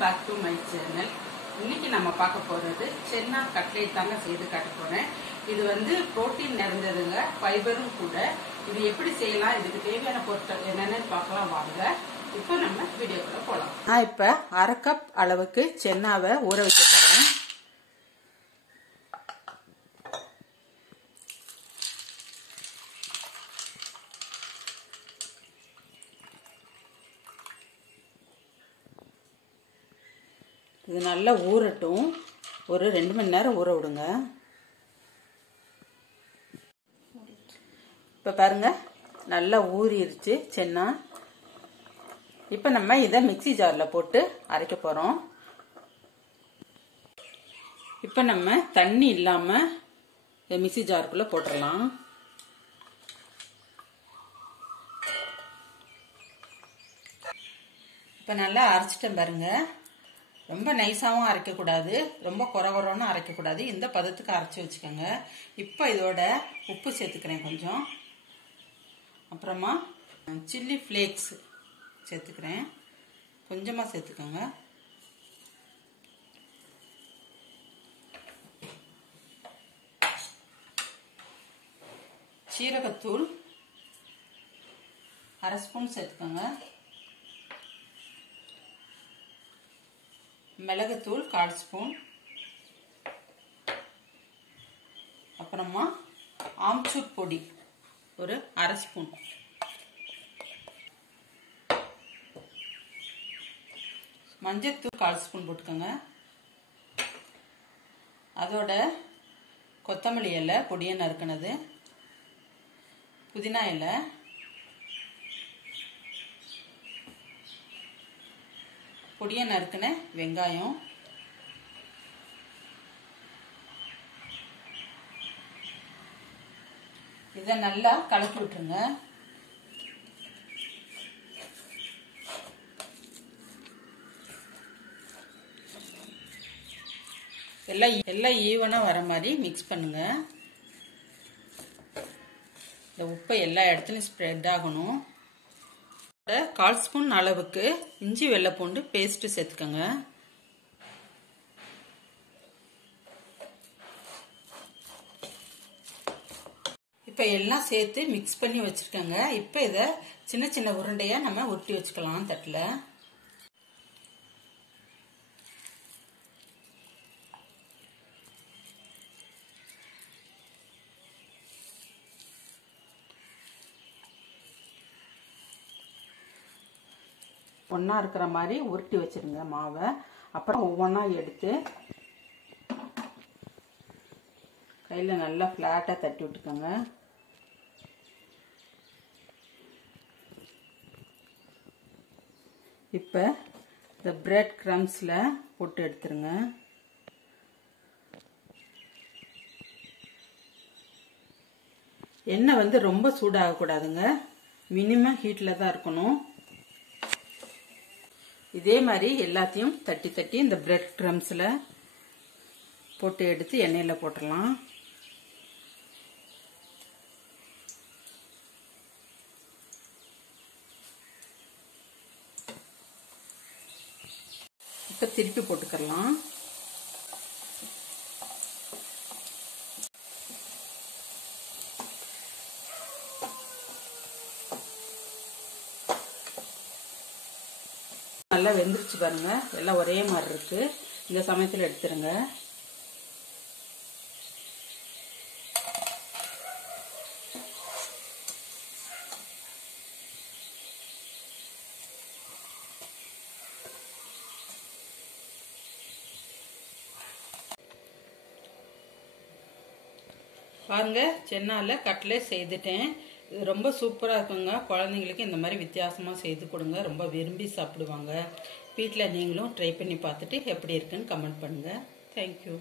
Back to my channel. இன்னைக்கு நம்ம பார்க்க போறது சென்னா கட்லெட் தாங்க செய்து காட்ட போறேன். இது வந்து புரோட்டீன் நிறைந்ததுங்க, ஃபைபரும் கூட. இது எப்படி செய்யலாம், இதுக்கு தேவையான பொருட்கள் என்னென்னு பார்க்கலாம் வாங்க. இப்போ நம்ம வீடியோக்குள்ள போலாம். நான் இப்ப 1/2 கப் அளவுக்கு சென்னாவை ஊற வைக்க போறேன். இது நல்லா ஊறட்டும். ஒரு 2 மணி நேரம் ஊற விடுங்க. இப்போ பாருங்க, நல்லா ஊறிடுச்சு சென்னா. இப்போ நம்ம இதை மிக்ஸி ஜாரில் போட்டு அரைக்க போகிறோம். இப்போ நம்ம தண்ணி இல்லாமல் மிக்ஸி ஜாருக்குள்ளே போட்டுடலாம். இப்போ நல்லா அரைச்சிட்டேன் பாருங்க. ரொம்ப நைஸாகவும் அரைக்கக்கூடாது, ரொம்ப குறன்னு அரைக்கக்கூடாது. இந்த பதத்துக்கு அரைச்சி வச்சுக்கோங்க. இப்போ இதோட உப்பு சேர்த்துக்கிறேன் கொஞ்சம். அப்புறமா சில்லி ஃப்ளேக்ஸ் சேர்த்துக்கிறேன், கொஞ்சமாக சேர்த்துக்கோங்க. சீரகத்தூள் 1/2 ஸ்பூன் சேர்த்துக்கோங்க. மிளகுத்தூள் 1/4 ஸ்பூன். அப்புறமா ஆம்ச்சூர் பொடி ஒரு 1/2 ஸ்பூன். மஞ்சத்தூள் 1/4 ஸ்பூன் போட்டுக்கோங்க. அதோட கொத்தமல்லி இலை பொடியை நறுக்கினது, புதினா இலை, பொடியை நறுக்கின வெங்காயம், இதை நல்லா கலக்கி விட்டுருங்க. எல்லாம் ஈவனா வர மாதிரி மிக்ஸ் பண்ணுங்க. இந்த உப்பை எல்லா இடத்துலையும் ஸ்ப்ரெட் ஆகணும். 1/4 ஸ்பூன் அளவுக்கு இஞ்சி வெள்ளை பூண்டு பேஸ்ட் சேர்த்துக்கோங்க. இப்போ எல்லாம் சேர்த்து மிக்ஸ் பண்ணி வச்சிருக்கோங்க. இப்போ இதை சின்ன சின்ன உருண்டையா நம்ம உருட்டி வச்சுக்கலாம் தட்டில். ஒன்றா இருக்கிற மாதிரி உருட்டி வச்சிருங்க மாவை. அப்புறம் ஒவ்வொன்றா எடுத்து கையில் நல்லா ஃப்ளாட்டாக தட்டி விட்டுக்கோங்க. இப்போ இந்த பிரெட் க்ரம்ஸில் போட்டு எடுத்துருங்க. எண்ணெய் வந்து ரொம்ப சூடாகக்கூடாதுங்க, மினிமம் ஹீட்டில் தான் இருக்கணும். இதே மாதிரி எல்லாத்தையும் தட்டி தட்டி இந்த பிரெட் க்ரம்ஸில் போட்டு எடுத்து எண்ணெயில் போட்டுடலாம். இப்போ திருப்பி போட்டுக்கலாம். நல்லா வெந்துருச்சு பாருங்க, எல்லாம் ஒரே மாதிரி இருக்கு. இந்த சமயத்தில் எடுத்துருங்க. பாருங்க, சென்னால கட்லெட் செய்துட்டேன். இது ரொம்ப சூப்பராக இருக்குங்க. குழந்தைங்களுக்கு இந்த மாதிரி வித்தியாசமாக செய்து கொடுங்க, ரொம்ப விரும்பி சாப்பிடுவாங்க. வீட்டில் நீங்களும் ட்ரை பண்ணி பார்த்துட்டு எப்படி இருக்குன்னு கமெண்ட் பண்ணுங்கள். தேங்க்யூ.